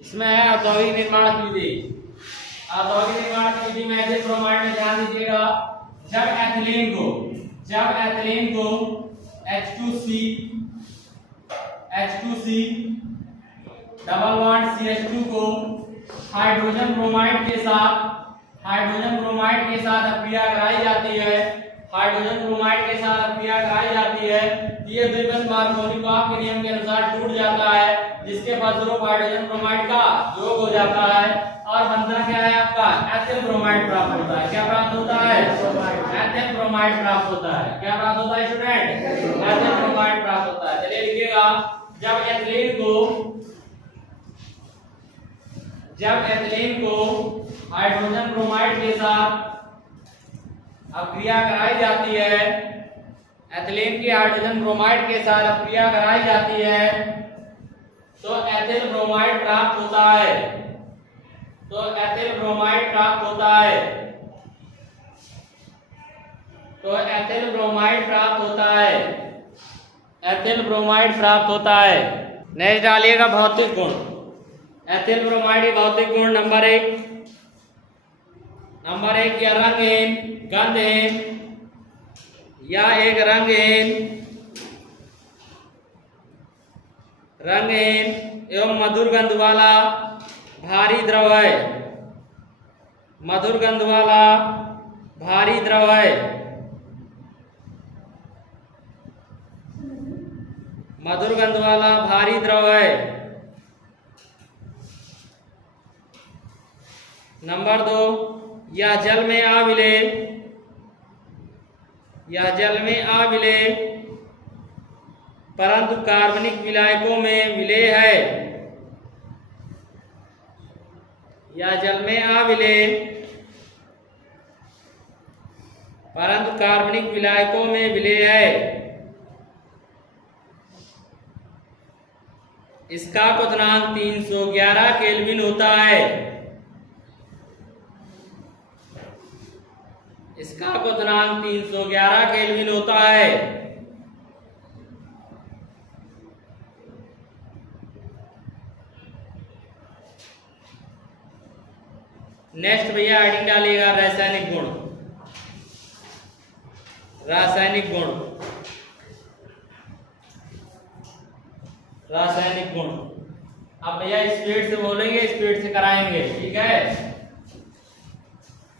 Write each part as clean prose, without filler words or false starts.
इसमें है औद्योगिक निर्माण की विधि। औद्योगिक निर्माण की विधि में एथिल ब्रोमाइड में ध्यान दीजिएगा, जब एथिलीन को H2C डबल बॉन्ड CH2 को हाइड्रोजन ब्रोमाइड के साथ अक्रिया कराई जाती है, ये द्विबंध मार्कोनिकॉफ के नियम के अनुसार टूट जाता है, जिसके फलस्वरूप हाइड्रोजन ब्रोमाइड का योग हो जाता है और बनता क्या है आपका एथिल ब्रोमाइड प्राप्त होता है। क्या प्राप्त होता है? एथिल ब्रोमाइड प्राप्त होता है। क्या प्राप्त होता है स्टूडेंट? एथिल ब्रोमाइड प्राप्त होता है। चलिए लिखिएगा, जब एथिलीन को हाइड्रोजन ब्रोमाइड के साथ अक्रिया कराई जाती है, एथिलीन की हाइड्रोजन ब्रोमाइड के साथ अक्रिया कराई जाती है तो एथिल ब्रोमाइड प्राप्त होता है। एथिल ब्रोमाइड प्राप्त होता है। नेक्स्ट डालिएगा भौतिक गुण। एथिल ब्रोमाइड की भौतिक गुण नंबर एक या रंगहीन, गंधहीन या एक रंगहीन एवं मधुर गंध वाला भारी द्रव है। नंबर 2, यह जल में अविलेय परंतु कार्बनिक विलायकों में विलेय है। या जल में अविलेय परंतु कार्बनिक विलायकों में विलेय है। इसका क्वथनांक 311 केल्विन होता है। नेक्स्ट भैया हेडिंग डालिएगा रासायनिक गुण। अब भैया स्पीड से बोलेंगे, स्पीड से कराएंगे, ठीक है,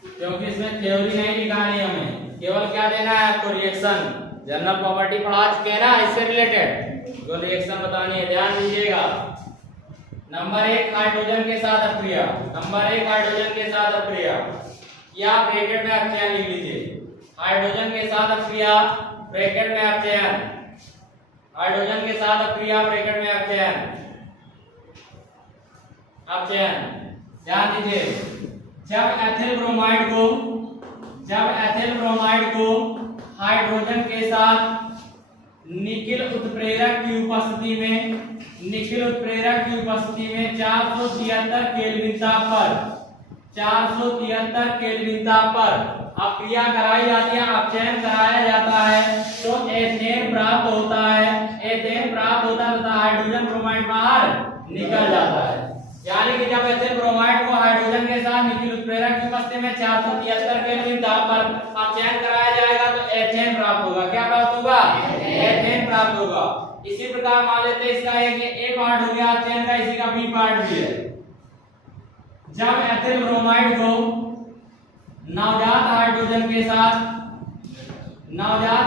क्योंकि इसमें थ्योरी नहीं लिखानी है, हमें केवल क्या देना है आपको रिएक्शन। जनरल प्रॉपर्टी पढ़ा चुके हैं ना, इससे रिलेटेड जो रिएक्शन बतानी है, ध्यान दीजिएगा। नंबर 1 हाइड्रोजन के साथ अक्रिया, या ब्रैकेट में अपचयन लिख लीजिए। हाइड्रोजन के साथ अक्रिया ब्रैकेट में अपचयन, ध्यान दीजिए। जब एथिल ब्रोमाइड को हाइड्रोजन के साथ निकिल उत्प्रेरक की उपस्थिति में 473 केल्विन ताप पर अक्रिया कराई जाती है, अपचयन कराया जाता है तो एथेन प्राप्त होता है तथा हाइड्रोजन ब्रोमाइड बाहर निकल जाता है। यानी कि जब एथिल ब्रोमाइड को हाइड्रोजन के साथ निकिल उत्प्रेरक की उपस्थिति में 473 केल्विन ताप पर अपचयन कराया जाएगा तो एथेन प्राप्त होगा। क्या प्राप्त होगा? एथेन प्राप्त होगा। इसी प्रकार मान लेते हैं इसका एक पार्ट हो गया अपचयन का, इसी का बी पार्ट भी है। जब एथिल ब्रोमाइड को नवजात हाइड्रोजन के साथ नवजात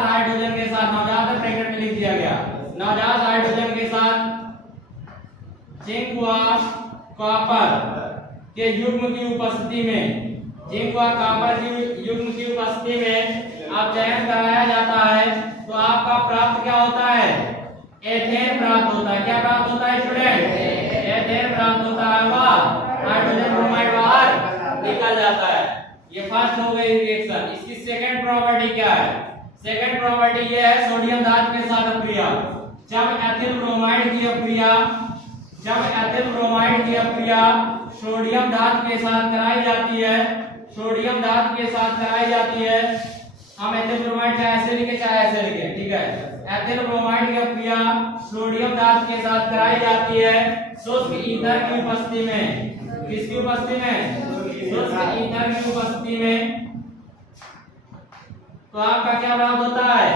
ब्रैकेट में लिख दिया गया, नवजात हाइड्रोजन के साथ जिंक व कॉपर के युग्म की उपस्थिति में अपचयन कराया जाता है तो आपका प्राप्त क्या होता है? एथेन प्राप्त होता है। क्या प्राप्त होता है स्टूडेंट? एथेन प्राप्त होता है, वह हाइड्रोजन ब्रोमाइड बाहर निकल जाता है। ये फर्स्ट हो गई रिएक्शन। इसकी सेकंड प्रॉपर्टी क्या है? सेकंड प्रॉपर्टी ये है सोडियम धातु के साथ अक्रिया। जब एथिल ब्रोमाइड की अक्रिया सोडियम धातु के साथ कराई जाती है, हम एथिल ब्रोमाइड चाहे ऐसे लिखे चाहे ऐसे लिखे, ठीक है। एथिल ब्रोमाइड की अपक्रिया सोडियम धातु के साथ कराई जाती है शुष्क ईथर की उपस्थिति में। किसकी उपस्थिति में? शुष्क ईथर की उपस्थिति में। तो आपका क्या प्राप्त होता है?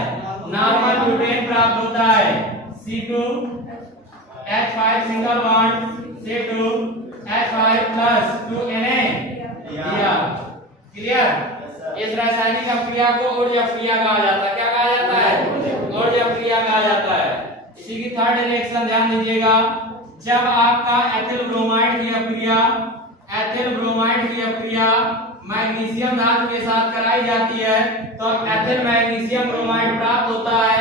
नॉर्मल ब्यूटेन प्राप्त होता है। C2H5 single bond C2H5 plus 2Na दिया। क्लियर? इस रासायनिक अपक्रिया को ऊर्जा अपक्रिया कहा जाता है। क्या कहा जाता है? ऊर्जा अपक्रिया कहा जाता है। इसी की थर्ड रिएक्शन ध्यान दीजिएगा। जब आपका एथिल ब्रोमाइड की अपक्रिया मैग्नीशियम धातु के साथ कराई जाती है तो एथिल मैग्नीशियम ब्रोमाइड प्राप्त होता है।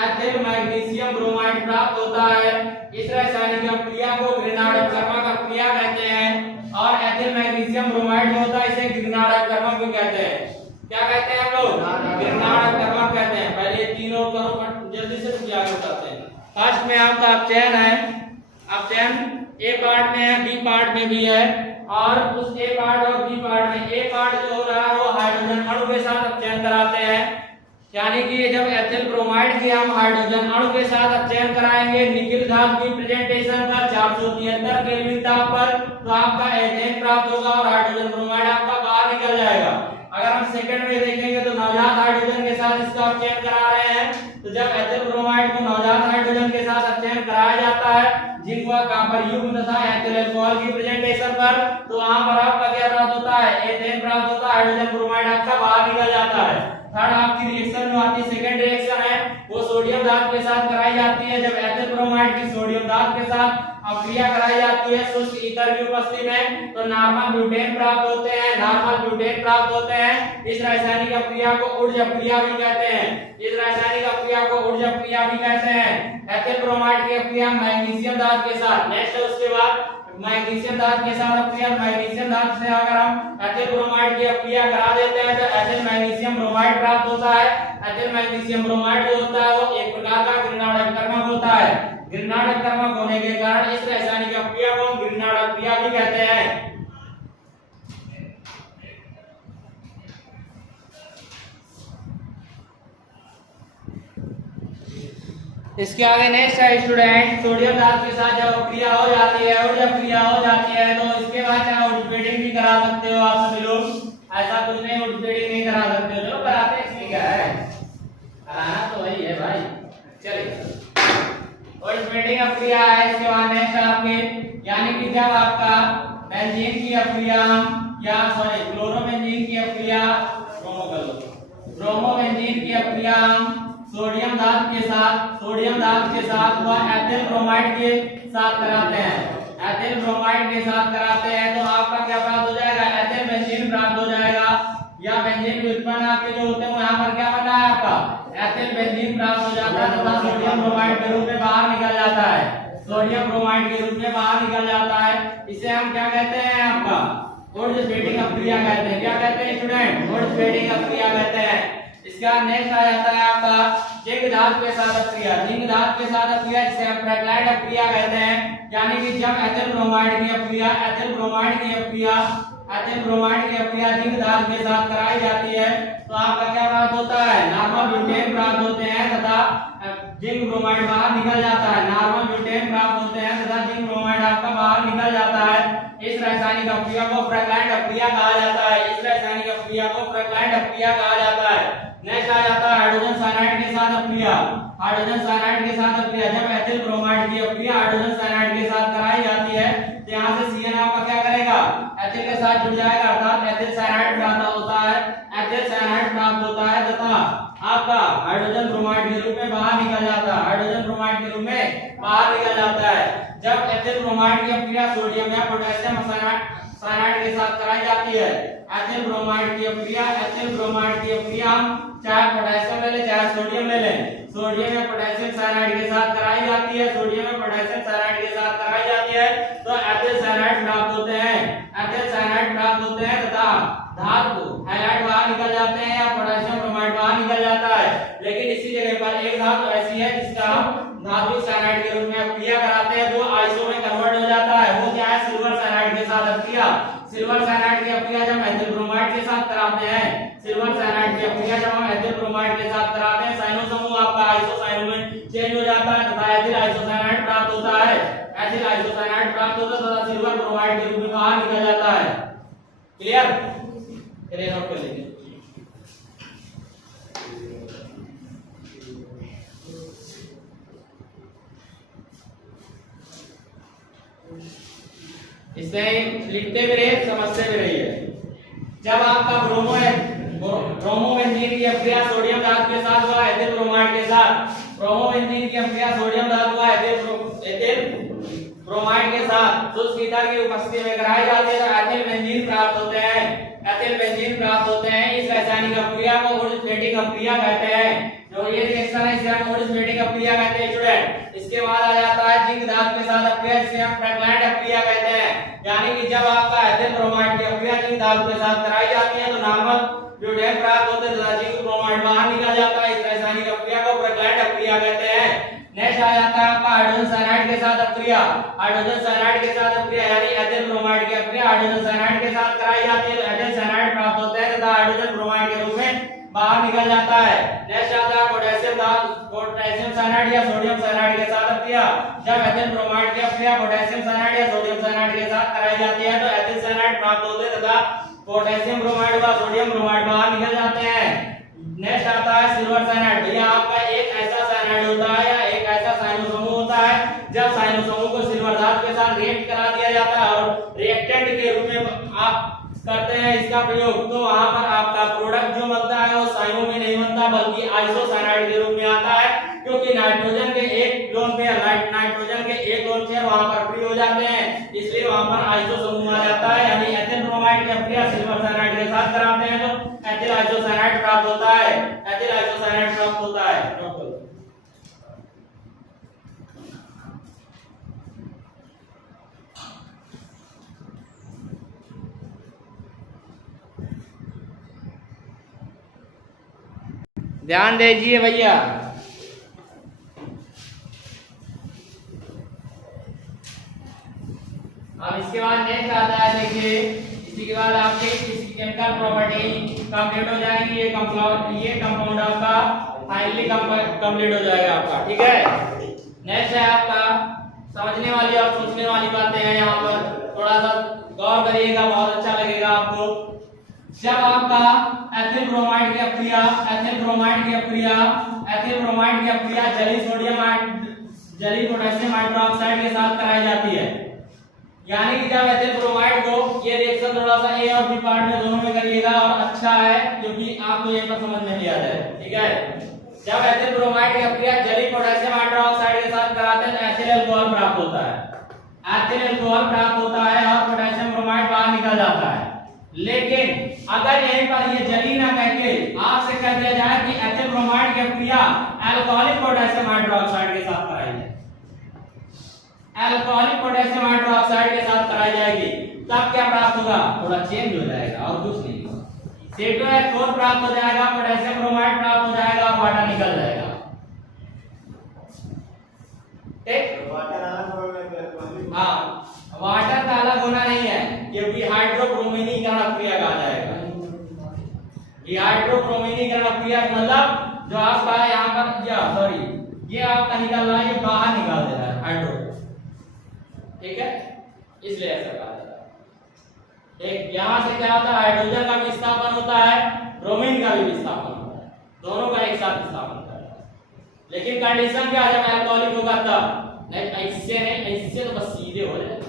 एथिल मैग्नीशियम ब्रोमाइड प्राप्त होता है। इस रासायनिक अपक्रिया को ग्रिनार्ड अपकर्मक अपक्रिया कहते हैं। और एथिल मैग्नीशियम ब्रोमाइड जो होता है इसे ग्रिनार्ड अपकर्मक भी कहते हैं। क्या कहते हैं हम लोग? ग्रिनार्ड अपकर्मक कहते हैं। पहले तीनों करो जल्दी से आगे बताते हैं। फर्स्ट में आपका अपचयन है। अपचयन ए पार्ट में है, बी पार्ट में भी है। और उस ए पार्ट और बी पार्ट में ए पार्ट जो हो रहा है वो हाइड्रोजन अणु के साथ अपचयन कराते हैं। यानी कि जब एथिल ब्रोमाइड की हम हाइड्रोजन अणु के साथ अपचयन कराएंगे निकिल धातु की प्रेजेंटेशन पर 473 केल्विन ताप पर तो आपका एथेन प्राप्त होगा और हाइड्रोजन ब्रोमाइड आपका बाहर निकल जाएगा। अगर हम सेकंड में देखेंगे तो नवजात हाइड्रोजन के साथ इसका अपचयन करा रहे हैं तो जब एथिल ब्रोमाइड को नवजात हाइड्रोजन के साथ अपचयन कराया जाता है जिंक व कॉपर युग्म तथा एथिल अल्कोहल की प्रेजेंटेशन पर तो वहां पर आपका क्या प्राप्त होता है? एथेन प्राप्त होता है। हाइड्रोजन ब्रोमाइड आपका बाहर निकल जाता है। थर्ड आपकी रिएक्शन जो आती है सेकंड रिएक्शन है वो सोडियम धातु के साथ कराई जाती है। जब एथिल ब्रोमाइड की सोडियम धातु के साथ अपक्रिया कराई जाती है शुष्क ईथर की उपस्थिति में तो नॉर्मल ब्यूटेन प्राप्त होते हैं। नॉर्मल ब्यूटेन प्राप्त होते हैं। इस रासायनिक अपक्रिया को ऊर्जा अपक्रिया भी कहते हैं। इस रासायनिक अपक्रिया को ऊर्जा अपक्रिया भी कहते हैं। एथिल ब्रोमाइड की अपक्रिया मैग्नीशियम धातु के साथ नेक्स्ट है उसके बाद मैग्नीशियम धातु के साथ अपक्रिया मैग्नीशियम धातु से अगर हम एथिल ब्रोमाइड की अपक्रिया करा देते हैं तो एथिल मैग्नीशियम ब्रोमाइड प्राप्त होता है। एथिल मैग्नीशियम ब्रोमाइड जो होता है वो एक प्रकार का ग्रिनार्ड अपकर्मक होता है। ग्रिनार्ड अपकर्मक होने के कारण इस रासायनिक अपक्रिया को हम ग्रिनार्ड अपक्रिया भी कहते हैं। इसके आगे नेक्स्ट है स्टूडेंट सोडियम धातु के साथ जब अपक्रिया हो जाती है और जब क्रिया हो जाती है तो इसके बाद क्या उल्टेटिंग भी करा सकते हो आप सभी लोग। ऐसा कुछ नहीं उल्टेटिंग नहीं करा सकते हो। चलो कराते हैं इसमें क्या है कराना तो वही है भाई। चलिए उल्टेटिंग अपक्रिया है। इसके बाद नेक्स्ट आपके यानी कि जब आपका बेंजीन की अपक्रिया या सॉरी क्लोरोबेंजीन की अपक्रिया ब्रोमोबेंजीन की अपक्रिया सोडियम धातु के साथ वह एथिल ब्रोमाइड के साथ कराते हैं। एथिल ब्रोमाइड के साथ कराते हैं तो आपका क्या प्राप्त हो जाएगा? एथिल बेंजीन प्राप्त हो जाएगा। या बेंजीन के उत्पन्न आपके जो होते हैं यहाँ पर क्या बना है आपका? एथिल बेंजीन प्राप्त हो जाता है तथा सोडियम ब्रोमाइड के रूप में बाहर निकल जाता है। सोडियम ब्रोमाइड के रूप में बाहर निकल जाता है। इसे हम क्या कहते हैं? आपका ऊर्ध्वस्फीतिक अपक्रिया कहते हैं। क्या कहते हैं स्टूडेंट? ऊर्ध्वस्फीतिक अपक्रिया कहते हैं। इसका नेक्स्ट आ जाता है आपका जिंक धातु के साथ अपक्रिया। जिंक धातु के साथ अपक्रिया जिसे हम फ्रैक्लाइड अपक्रिया कहते हैं। यानी कि जब एथिल ब्रोमाइड की अपक्रिया जिंक धातु के साथ कराई जाती है तो आपका क्या प्राप्त होता है? नॉर्मल ब्यूटेन प्राप्त होते हैं तथा जिंक ब्रोमाइड बाहर निकल जाता है। नॉर्मल ब्यूटेन प्राप्त होते हैं तथा जिंक ब्रोमाइड आपका बाहर निकल जाता है। इस रासायनिक अपक्रिया को फ्रैक्लाइड अपक्रिया कहा जाता है। इस रासायनिक अपक्रिया को फ्रैक्लाइड अपक्रिया कहा जाता है। नेक्स्ट आ जाता है हाइड्रोजन साइनाइड के साथ अपक्रिया। हाइड्रोजन साइनाइड के साथ अपक्रिया जब एथिल ब्रोमाइड की अपक्रिया हाइड्रोजन साइनाइड के साथ कराई जाती है तो यहाँ से CN आपका क्या करेगा? एथिल के साथ जुड़ जाएगा अर्थात एथिल साइनाइड प्राप्त होता है। एथिल साइनाइड प्राप्त होता है तथा आपका हाइड्रोजन ब्रोमाइड के रूप में बाहर निकल जाता है। हाइड्रोजन ब्रोमाइड के रूप में बाहर निकल जाता है। जब एथिल ब्रोमाइड की अपक्रिया सोडियम या पोटेशियम साइनाइड के साथ कराई जाती है एथिल ब्रोमाइड की अपक्रिया चाहे पोटेशियम ले ले चाहे सोडियम ले ले सोडियम या पोटेशियम साइनाइड के साथ कराई जाती है। सोडियम या पोटेशियम साइनाइड के साथ कराई जाती है तो एथिल साइनाइड प्राप्त होते हैं। एथिल साइनाइड प्राप्त होते हैं तथा धातु हाइलाइट बाहर निकल जाते हैं या पोटेशियम ब्रोमाइड बाहर निकल जाता है। लेकिन इसी जगह पर एक धातु ऐसी है जिसका हम धात्विक साइनाइड के रूप में अपक्रिया कराते हैं जो आइसो में कन्वर्ट हो जाता है। वो क्या है? सिल्वर साइनाइड के साथ अपक्रिया। सिल्वर साइनाइड की अपक्रिया जब एथिल ब्रोमाइड के साथ कराते हैं सिल्वर साइनाइड की अपक्रिया जब हम एथिल ब्रोमाइड के साथ कराते हैं साइनो समूह आपका आइसो चेंज हो जाता है तथा एथिल आइसोसाइनाइड प्राप्त होता है। एथिल आइसोसाइनाइड प्राप्त होता है तथा सिल्वर ब्रोमाइड के रूप में बाहर निकल जाता है। क्लियर? चलिए नोट कर लीजिए। इसे लिखते भी रहिए, समझते भी रहिए। जब आपका ब्रोमोबेंजीन की अभिक्रिया सोडियम धातु के साथ हुआ एथिल ब्रोमाइड के साथ, ब्रोमोबेंजीन की अभिक्रिया सोडियम धातु हुआ एथिल ब्रोमाइड के साथ शुष्क ईथर की उपस्थिति में कराई जाती है तो एथिल बेंजीन प्राप्त होते हैं। एथिल बेंजीन प्राप्त होते हैं। इस रासायनिक अभिक्रिया को ओरिस्मेटिक अभिक्रिया कहते हैं। जो ये रिएक्शन है इसे हम ओरिस्मेटिक अभिक्रिया कहते हैं स्टूडेंट। इसके बाद आ जाता है जिंक धातु के साथ अभिक्रिया जिसे हम फ्रैगमेंट अभिक्रिया कहते हैं। यानी कि जब आपका एथिल ब्रोमाइड की अभिक्रिया जिंक धातु के साथ कराई जाती है तो नॉर्मल ब्यूटेन प्राप्त होते हैं, जिंक ब्रोमाइड बाहर निकल जाता है। इस रासायनिक अभिक्रिया को फ्रैगमेंट अभिक्रिया कहते हैं। नेक्स्ट आ जाता है आपका हाइड्रोजन साइनाइड के साथ अभिक्रिया। हाइड्रोजन साइनाइड के साथ अभिक्रिया यानी एथिल ब्रोमाइड की अभिक्रिया हाइड्रोजन साइनाइड के साथ कराई जाती है तो एथिल साइनाइड प्राप्त होता है तथा हाइड्रोजन ब्रोमाइड के रूप में बाहर निकल जाता है। नेक्स्ट आता है पोटेशियम साइनाइड या सोडियम साइनाइड के साथ अभिक्रिया। जब एथिल ब्रोमाइड की अभिक्रिया पोटेशियम साइनाइड या सोडियम साइनाइड के साथ कराई जाती है तो एथिल साइनाइड प्राप्त होते हैं तथा पोटेशियम ब्रोमाइड व सोडियम ब्रोमाइड बाहर निकल जाते हैं। नेक्स्ट आता है सिल्वर साइनाइड। भैया आपका एक ऐसा साइनाइड होता है या एक ऐसा साइनो समूह होता है जब साइनो समूह को सिल्वर धातु के साथ रिएक्ट करा दिया जाता है और रिएक्टेंट के रूप में आप करते हैं इसका प्रयोग तो वहां पर आपका प्रोडक्ट जो बनता है वो साइनो में नहीं बनता बल्कि आइसोसाइनाइड के रूप में आता है, क्योंकि नाइट्रोजन के एक लोन पेयर नाइट्रोजन के एक लोन पेयर वहां पर फ्री हो जाते हैं, इसलिए वहां पर आइसो समूह आ जाता है। यानी एथिल ब्रोमाइड की अभिक्रिया सिल्वर साइनाइड के साथ कराते हैं तो एथिल आइसोसाइनाइड प्राप्त होता है। एथिल आइसोसाइनाइड प्राप्त होता है। ध्यान दीजिए भैया। अब इसके बाद नेक्स्ट आता है, देखिए इसी के बाद आपके इसकी केमिकल प्रॉपर्टी कंप्लीट हो जाएगी। ये कंपाउंड आपका फाइनली कंप्लीट हो जाएगा आपका, ठीक है। नेक्स्ट है आपका समझने वाली और सोचने वाली बातें हैं, यहाँ पर थोड़ा सा गौर करिएगा, बहुत अच्छा लगेगा आपको। जब आपका एथिल ब्रोमाइड की अभिक्रिया जली पोटेशियम हाइड्रोक्साइड के साथ कराई जाती है, यानी कि जब एथिल ब्रोमाइड को ये रिएक्शन थोड़ा सा ए और बी पार्ट में दोनों में करिएगा और अच्छा है क्योंकि आपको ये पर समझ नहीं आता है, ठीक है। जब एथिल ब्रोमाइड की अभिक्रिया जली पोटेशियम हाइड्रोक्साइड के साथ कराते हैं तो एथिल अल्कोहल प्राप्त होता है। एथिल अल्कोहल प्राप्त होता है और पोटेशियम ब्रोमाइड बाहर निकल जाता है। लेकिन अगर यहीं पर ये जली ना कह के आपसे कह दिया जाए कि एथिल ब्रोमाइड की अभिक्रिया अल्कोहलिक पोटेशियम हाइड्रोक्साइड के साथ कराई जाए, अल्कोहलिक पोटेशियम हाइड्रोक्साइड के साथ कराई जाएगी, तब क्या प्राप्त होगा? थोड़ा चेंज हो जाएगा और कुछ नहीं होगा। C2H4 प्राप्त हो जाएगा, पोटेशियम ब्रोमाइड प्राप्त हो जाएगा और वाटर निकल जाएगा, ठीक। हाँ, वाटर का अलग होना नहीं है, क्योंकि हाइड्रोब्रोमीनीकरण अभिक्रिया कहा जाएगा। ये हाइड्रोब्रोमीनीकरण अभिक्रिया मतलब जो आपका यहाँ पर ये आपका निकल रहा है, ये बाहर निकाल दे रहा है हाइड्रो, ठीक है, इसलिए ऐसा कहा जाता है। एक यहाँ से क्या होता है, हाइड्रोजन का भी विस्थापन होता है, ब्रोमीन का भी विस्थापन होता है, दोनों का एक साथ विस्थापन होता है। लेकिन कंडीशन क्या, जब अल्कोहलिक होगा तब, नहीं ऐसे नहीं, ऐसे तो बस सीधे हो जाएगा।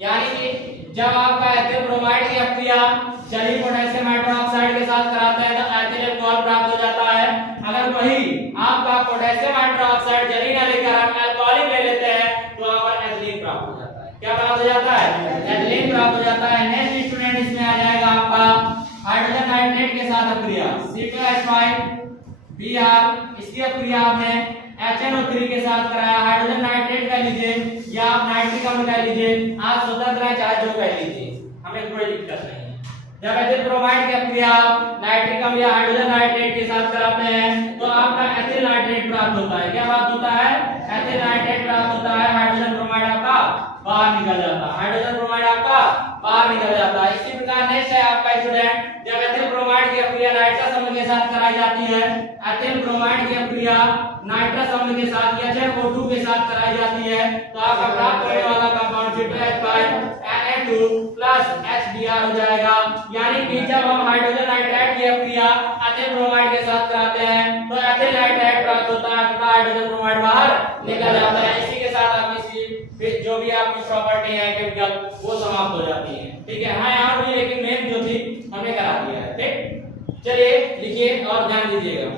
यानी कि जब आपका एथिल ब्रोमाइड की अभिक्रिया जली पोटेशियम हाइड्रोक्साइड के साथ कराते हैं तो एथिल अल्कोहल प्राप्त हो जाता है। अगर वही आपका पोटेशियम हाइड्रोक्साइड जली ना लेकर हम अल्कोहलिक ले लेते हैं तो वहां पर एथिलीन प्राप्त हो जाता है। क्या प्राप्त हो जाता है? एथिलीन प्राप्त हो जाता है। नेक्स्ट स्टूडेंट इसमें आ जाएगा आपका हाइड्रोजन नाइट्रेट के साथ अभिक्रिया C2H5 Br, इसकी अभिक्रिया आपने HNO3 के साथ कराया, हाइड्रोजन नाइट्रेट कह लीजिए या आप नाइट्रिक अम्ल कह लीजिए, आप स्वतंत्र है चाहे जो कह लीजिए, हमें कोई दिक्कत नहीं है। जब एथिल ब्रोमाइड की अभिक्रिया नाइट्रिक अम्ल या हाइड्रोजन नाइट्रेट के साथ कराते हैं तो आपका एथिल नाइट्रेट प्राप्त होता है। क्या प्राप्त होता है? एथिल नाइट्रेट प्राप्त होता है। हाइड्रोजन ब्रोमाइड आपका बाहर निकल जाता है, हाइड्रोजन ब्रोमाइड आपका बाहर निकल जाता है। इसी प्रकार नेक्स्ट है आपका स्टूडेंट, जब एथिल ब्रोमाइड की अक्रिया नाइट्रस अम्ल के साथ कराई जाती है, एथिल ब्रोमाइड की अक्रिया नाइट्रस अम्ल के साथ या HO2 के साथ कराई जाती है, तो आपका प्राप्त होने वाला कंपाउंड C2H5Na2 प्लस HBr हो जाएगा। यानी कि जब हम हाइड्रोजन नाइट्राइड की अक्रिया एथिल ब्रोमाइड के साथ कराते हैं तो एथिल नाइट्राइड प्राप्त होता है तथा हाइड्रोजन ब्रोमाइड बाहर निकल जाता है। इसी के साथ आपकी जो भी आपकी प्रॉपर्टी है केमिकल वो समाप्त हो जाती है। ठीक है, हाँ यहाँ भी लेकिन मेन जो थी हमने करा दिया है। ठीक, चलिए लिखिए और ध्यान दीजिएगा।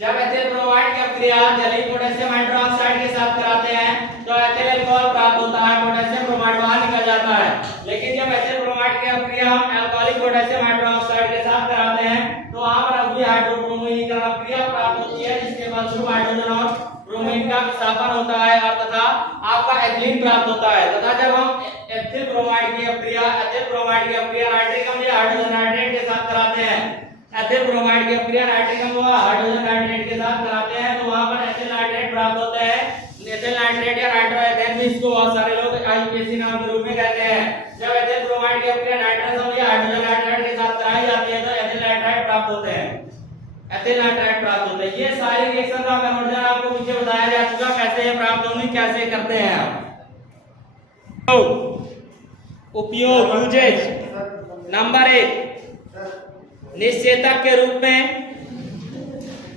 जब एथिल ब्रोमाइड की अक्रिया जलीय पोटेशियम हाइड्रोक्साइड के साथ कराते हैं तो एथिल अल्कोहल प्राप्त होता है, पोटेशियम ब्रोमाइड बाहर निकल जाता है। लेकिन जब एथिल ब्रोमाइड की अक्रिया हम अल्कोहलिक पोटेशियम हाइड्रोक्साइड के साथ कराते हैं तो वहां पर अगली हाइड्रोब्रोमीन की अक्रिया प्राप्त होती है, जिसके बाद शुद्ध हाइड्रोजन और ब्रोमीन का विस्थापन होता है और तथा आपका एथिलीन प्राप्त होता है। तथा जब हम एथिल ब्रोमाइड की अक्रिया नाइट्रिक अम्ल या हाइड्रोजन नाइट्रेट के साथ कराते हैं, एथिल ब्रोमाइड की अक्रिया नाइट्रिक अम्ल व हाइड्रोजन नाइट्रेट के साथ कराते हैं तो वहां पर एथिल नाइट्रेट प्राप्त होता है। एथिल नाइट्रेट या नाइट्रोएथेन भी इसको बहुत सारे लोग आईपीएसी नाम के रूप में कहते हैं। जब एथिल ब्रोमाइड की अक्रिया नाइट्रस अम्ल या हाइड्रोजन नाइट्रेट के साथ कराई जाती है तो एथिल नाइट्राइड प्राप्त होते हैं, एथिल नाइट्राइड प्राप्त होते हैं। ये सारी रिएक्शन का कन्वर्जन आपको पीछे बताया जा चुका, कैसे ये प्राप्त होंगे, कैसे करते हैं आप। तो उपयोग यूजेज नंबर 1 निश्चेतक के रूप में,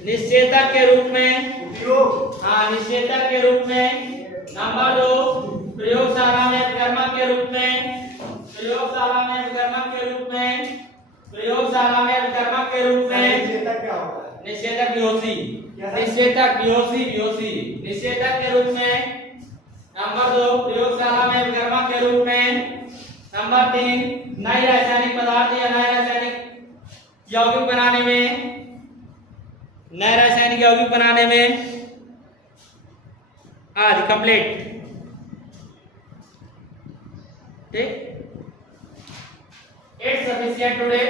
निश्चेतक के रूप में उपयोग, हाँ निश्चेतक के रूप में। नंबर 2 प्रयोगशाला में विकर्मक के रूप में, प्रयोगशाला में विकर्मक के रूप में, प्रयोगशाला में विकर्मक के रूप में। निश्चेतक क्या होता है? निश्चेतक बीओसी, निश्चेतक बीओसी निश्चेतक के रूप में। नंबर 2 प्रयोगशाला में विकर्मक के रूप में। नंबर 3 नई रासायनिक पदार्थ या नए रासायनिक यौगिक बनाने में, नए रासायनिक यौगिक बनाने में। आज कंप्लीट। ठीक, इट्स सफिशिएंट टुडे।